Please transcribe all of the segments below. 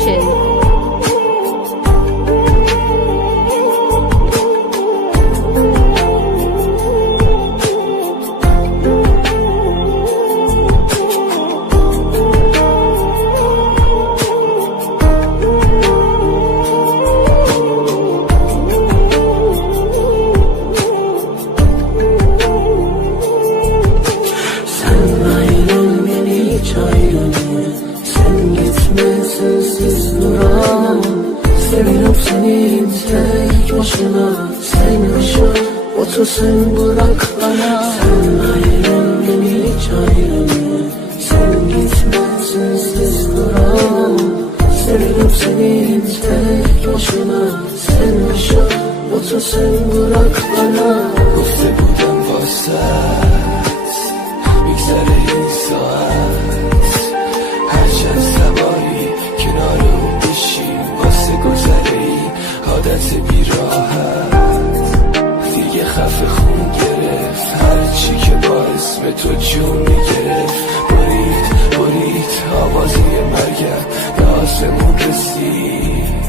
Production. Seviyorum seni tek başına. Sen yaşa, o da sen bırak bana. Sen ayrıl beni hiç ayrılma. Sen gitme sensiz duramam. Seviyorum seni tek başına. Sen yaşa, o da sen bırak bana. گفته بودم واسط میگذره این ساعت هرچند سواری کنار اون بشیم واسه گذره این عادت بیراحت دیگه خفه خون گرفت هرچی که با اسم تو جون میگرفت برید آوازه مرگم به آسمون رسید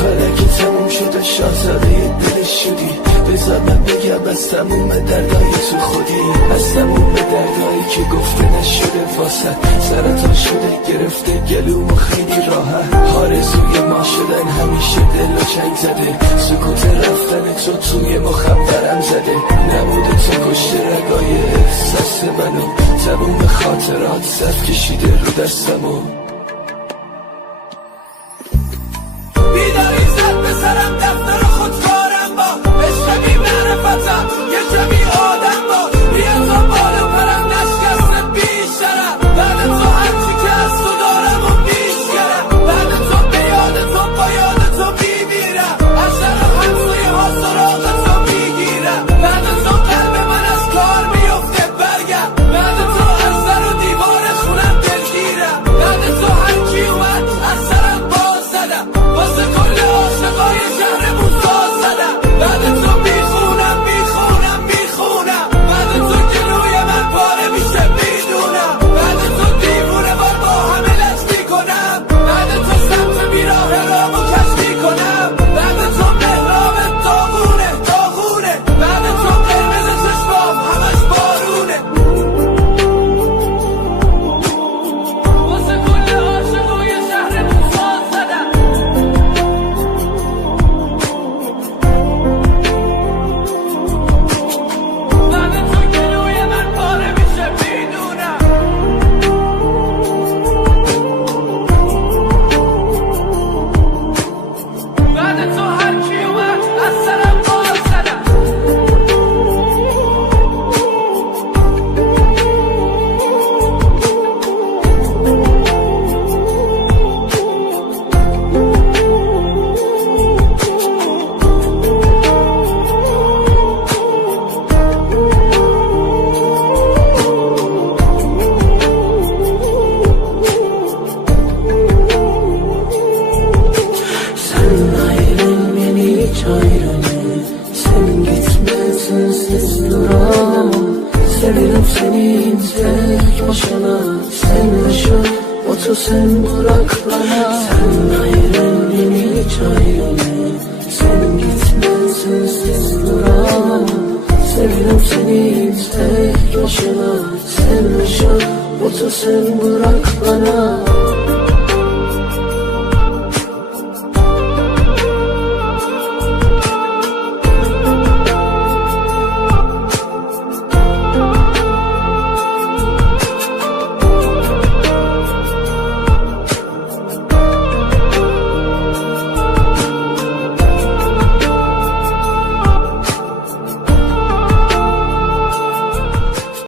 حالا که تموم شده شاهزاده دلش شدی بذار من بگم از تموم دردای تو خودی از تموم دردایی که گفته نشده واسد سرطان شده گرفته گلومو خیلی راحت آرزوی ما شدن همیشه دل و چنگ زده سکوت رفتن تو توی مخبرم زده نبوده تو کشته رگای احساس منو تموم خاطرات صف کشیده رو دستمو بیداری زد به سرم دفتر خودکارم با عشق بی معرفتم یه جمعی آدم با بیا تا بالا پرم نشکست بیشترم بعد تو هرچی که از تو دارم و بیشگرم بعد تو به یاد تو با یاد تو بیمیرم از شرم همسوی ها سراغ تو میگیرم بعد تو قلب من از کار میفته برگم بعد تو از سر و دیوار خونم دلگیرم بعد تو هرچی اومد از سرم باز زدم واسه کل عاشقای شهرمون ساز زدم بعد تو میخونم بعد تو گلوی من پاره میشه میدونم بعد تو دیوونه بار با همه لج میکنم بعد تو سمت بیراه رامو کش میکنم بعد تو مهراب داغونه بعد تو قرمز چشمام همش بارونه واسه کل عاشقای شهرمون ساز زدم بعد تو گلوی من پاره میشه میدونم بعد تو هر کی اومد از سرم باز زدم Sen ayrıl beni hiç ayrılma. Sen gitme sensiz duramam. Seviyorum seni tek başına. Sen yaşa, o da sen bırak bana. Sen ayrıl beni hiç ayrılma. Sen gitme sensiz duramam. Seviyorum seni tek başına. Sen yaşa, o da sen bırak bana.